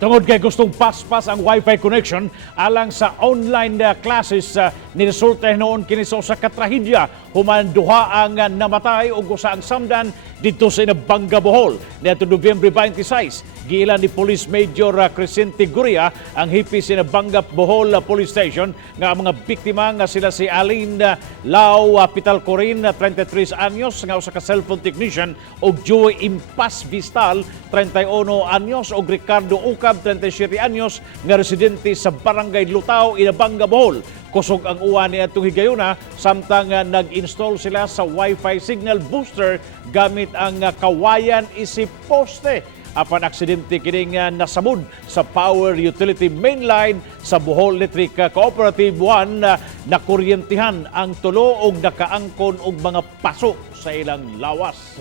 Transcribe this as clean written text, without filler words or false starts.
Tungod kay gustong paspas ang Wi-Fi connection alang sa online classes niresulta noon kini sa usa ka trahedya human duha ang namatay ug usa ang samdan didto sa Inabanga, Bohol. Niadtong Nobyembre 26, giilan ni Police Major Crescente Guria ang hipis sa Inabanga, Bohol Police Station nga ang mga biktima nga sila si Aline Lau Pitalcorin, 33 anyos nga usa ka cellphone technician ug Joey Impas Vistal, 31 anyos ug Ricardo Ucab, 37 anyos nga residente sa Barangay Lutao, Inabanga, Bohol. Kusog ang uwan ni atong higayuna samtang nag-install sila sa Wi-Fi signal booster gamit ang kawayan isip poste. Apan aksidente kining nasamud sa power utility mainline sa Bohol Electric Cooperative 1 na kuryentihan ang tulo og nakaangkon og mga paso sa ilang lawas.